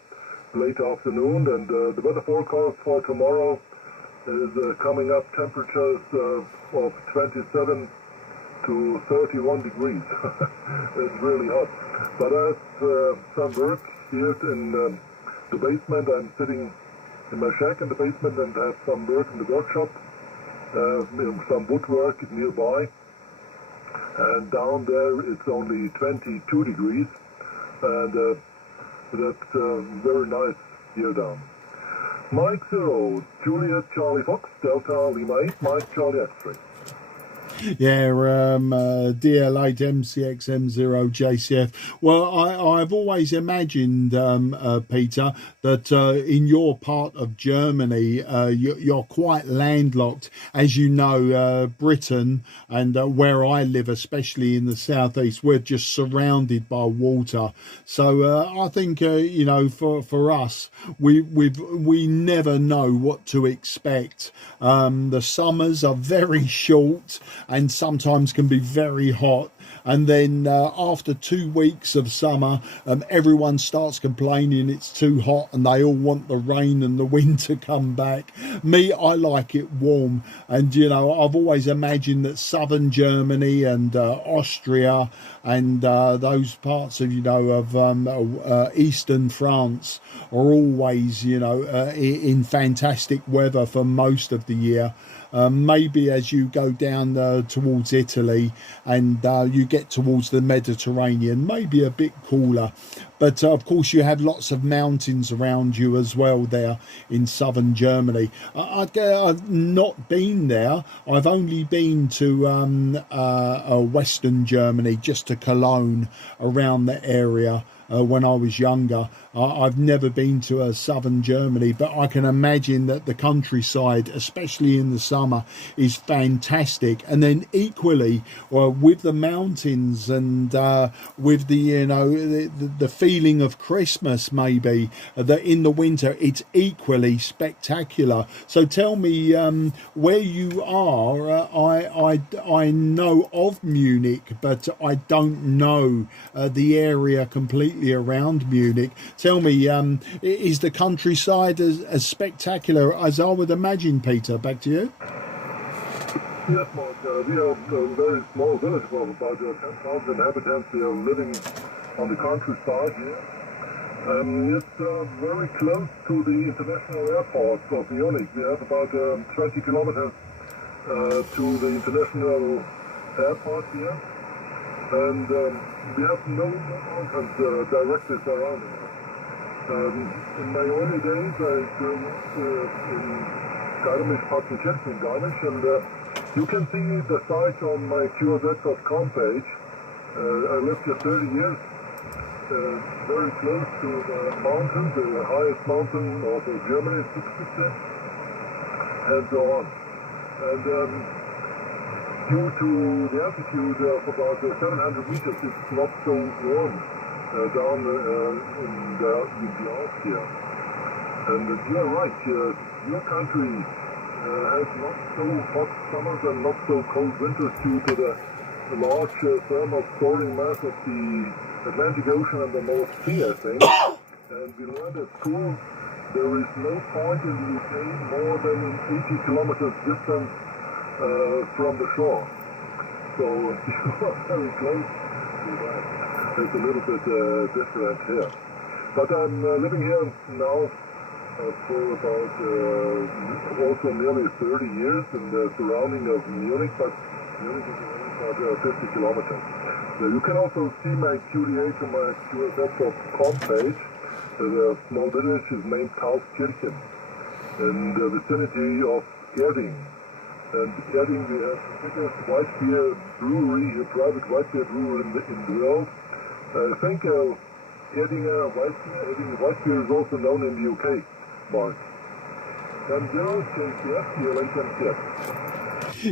late afternoon. And the weather forecast for tomorrow is coming up temperatures of 27 to 31 degrees. It's really hot. But I have some work here in the basement. I'm sitting in my shack in the basement and have some work in the workshop, some woodwork nearby. And down there it's only 22 degrees, and that's very nice here down. Mike 0, Juliet Charlie Fox, Delta Lima 8, Mike Charlie X-ray. Yeah, DL8 MCX-M0 JCF. Well, I've always imagined, Peter, that in your part of Germany, you're quite landlocked. As you know, Britain and where I live, especially in the southeast, we're just surrounded by water. So I think, you know, for us, we never know what to expect. The summers are very short and sometimes can be very hot, and then after 2 weeks of summer, everyone starts complaining it's too hot and they all want the rain and the wind to come back. Me, I like it warm, and you know, I've always imagined that southern Germany and Austria and those parts of, you know, of eastern France are always, you know, in fantastic weather for most of the year. Maybe as you go down towards Italy and you get towards the Mediterranean, maybe a bit cooler. But of course you have lots of mountains around you as well there in southern Germany. I've not been there. I've only been to western Germany, just to Cologne, around the area. When I was younger. I've never been to southern Germany, but I can imagine that the countryside, especially in the summer, is fantastic. And then equally, with the mountains and with the, you know, the feeling of Christmas, maybe that in the winter it's equally spectacular. So tell me, where you are. I know of Munich, but I don't know the area completely around Munich. Tell me, is the countryside as spectacular as I would imagine, Peter? Back to you. Yes, Mark. We are a very small village of about 10,000 inhabitants. We are living on the countryside here. It's very close to the international airport of Munich. We have about 20 kilometers to the international airport here. And we have no mountains directly surrounding us. In my early days, I grew up in Garmisch-Partenkirchen in Garmisch, and you can see the site on my QRZ.com page. I lived here 30 years, very close to the mountain, the highest mountain of Germany, 650, and so on. And due to the altitude of about 700 meters, it's not so warm down in the Alps here. And you're right, your country has not so hot summers and not so cold winters due to the large thermal storing mass of the Atlantic Ocean and the North Sea, I think. And we learned at school there is no point in the UK more than 80 kilometers distance from the shore. So you are very close to that. It's a little bit different here. But I'm living here now for about also nearly 30 years in the surrounding of Munich, but Munich is only about 50 kilometers. You can also see my QDH on my QSF.com page. The small village is named Taufkirchen in the vicinity of Erding. And Erding, we have the biggest white beer brewery, a private white beer brewery in the world. I think Erdinger white beer is also known in the UK, Mark. And there is JCF, DL8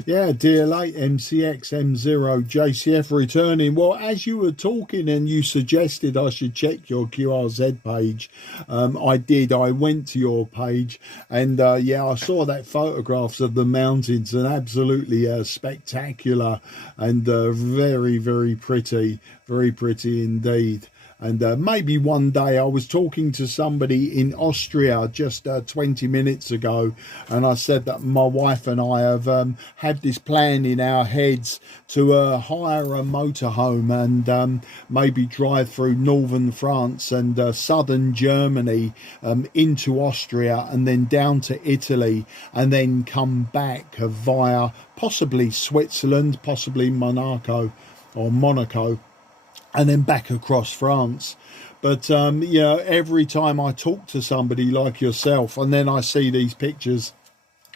Yeah, DL8 MCX M0 JCF returning. Well, as you were talking and you suggested I should check your QRZ page, I did. I went to your page and yeah, I saw that photographs of the mountains and absolutely spectacular and very, very pretty indeed. And maybe one day, I was talking to somebody in Austria just 20 minutes ago, and I said that my wife and I have had this plan in our heads to hire a motorhome and maybe drive through northern France and southern Germany into Austria and then down to Italy and then come back via possibly Switzerland, possibly Monaco, and then back across France. But you know, every time I talk to somebody like yourself and then I see these pictures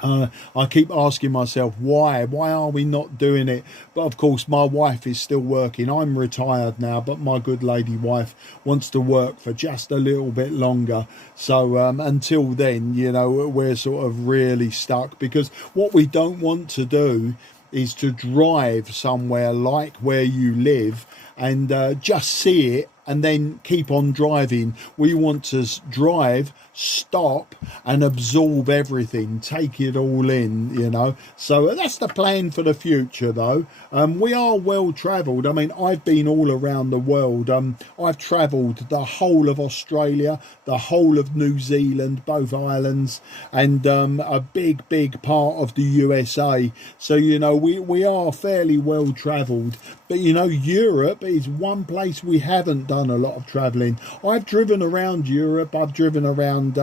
I keep asking myself why are we not doing it? But of course my wife is still working. I'm retired now, but my good lady wife wants to work for just a little bit longer. So until then, you know, we're sort of really stuck, because what we don't want to do is to drive somewhere like where you live and just see it and then keep on driving. We want to drive, stop and absorb everything, take it all in, you know. So that's the plan for the future though. We are well travelled. I mean, I've been all around the world. I've travelled the whole of Australia, the whole of New Zealand, both islands, and a big part of the USA. So, you know, we are fairly well travelled. But, you know, Europe is one place we haven't done a lot of travelling. I've driven around Europe. I've driven around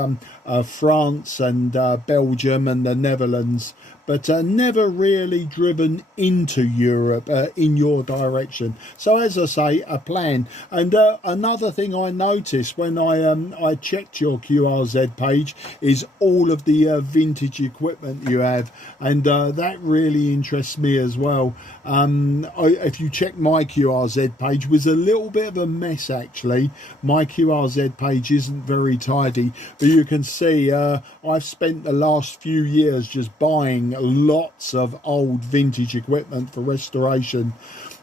France and Belgium and the Netherlands, but never really driven into Europe in your direction. So as I say, a plan. And another thing I noticed when I checked your QRZ page is all of the vintage equipment you have, and that really interests me as well. If you check my QRZ page, was a little bit of a mess actually. My QRZ page isn't very tidy, but you can see I've spent the last few years just buying lots of old vintage equipment for restoration.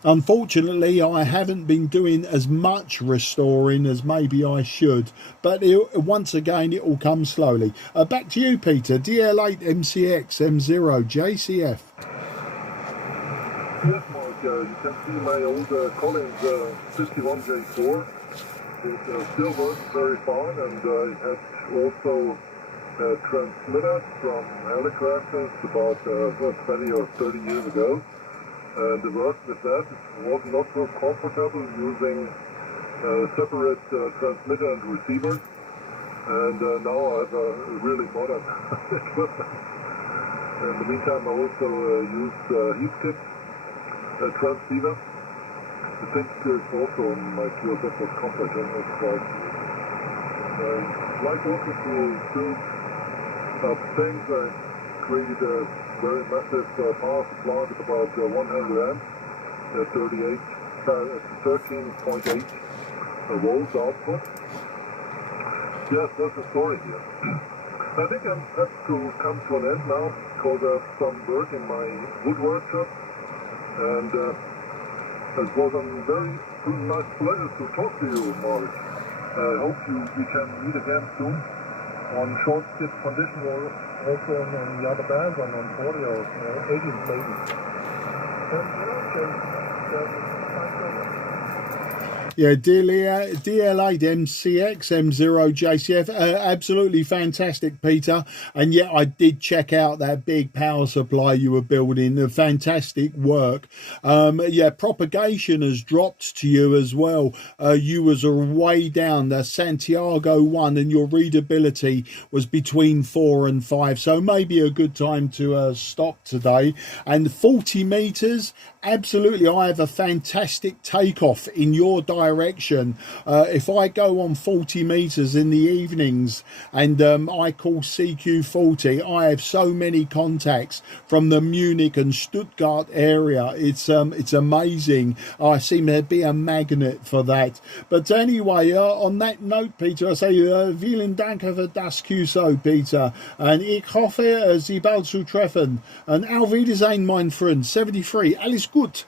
Unfortunately, I haven't been doing as much restoring as maybe I should, but once again it will come slowly. Back to you, Peter. DL8 MCX M0 JCF. Yes, Mark, you can see my old Collins 51J4. It still works very fine, and it has also a transmitter from helicopters about 20 or 30 years ago. And the work with that was not so comfortable using separate transmitter and receivers. And now I have a really modern equipment. In the meantime, I also used Heathkit transceiver. I think it's also on my QSF was compact and it's quite. I like also to build up things. I created a very massive power supply with about 100 amps, 13.8 volts output. Yes, that's the story here. I think I have to come to an end now because I have some work in my wood workshop, and it was a very nice pleasure to talk to you, Mark. I hope we can meet again soon on short skip condition or also on the other bands, on 40 or 80 maybe. Yeah, DL8 MCX M0 JCF, absolutely fantastic, Peter. And yeah, I did check out that big power supply you were building. Fantastic work. Yeah, propagation has dropped to you as well. You was way down the Santiago 1, and your readability was between 4 and 5. So maybe a good time to stop today. And 40 meters, absolutely. I have a fantastic takeoff in your direction. If I go on 40 meters in the evenings and I call CQ40, I have so many contacts from the Munich and Stuttgart area. It's amazing. I seem to be a magnet for that. But anyway, on that note, Peter, I say vielen Dank für das QSO, Peter. And ich hoffe, Sie bald zu treffen. And auf Wiedersehen, mein Freund. 73. Alles gut.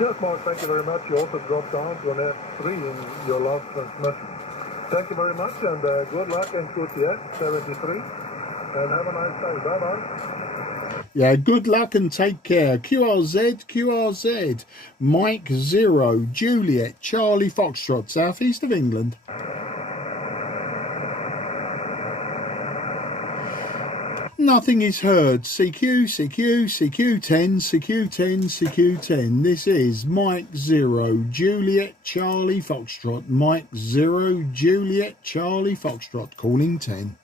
Yes, Mark, thank you very much. You also dropped down to an F3 in your last transmission. Thank you very much, and good luck and good yes, 73. And have a nice day. Bye-bye. Yeah, good luck and take care. QRZ, Mike 0, Juliet, Charlie Foxtrot, southeast of England. Nothing is heard. CQ10. This is Mike 0, Juliet, Charlie Foxtrot. Mike 0, Juliet, Charlie Foxtrot, calling 10.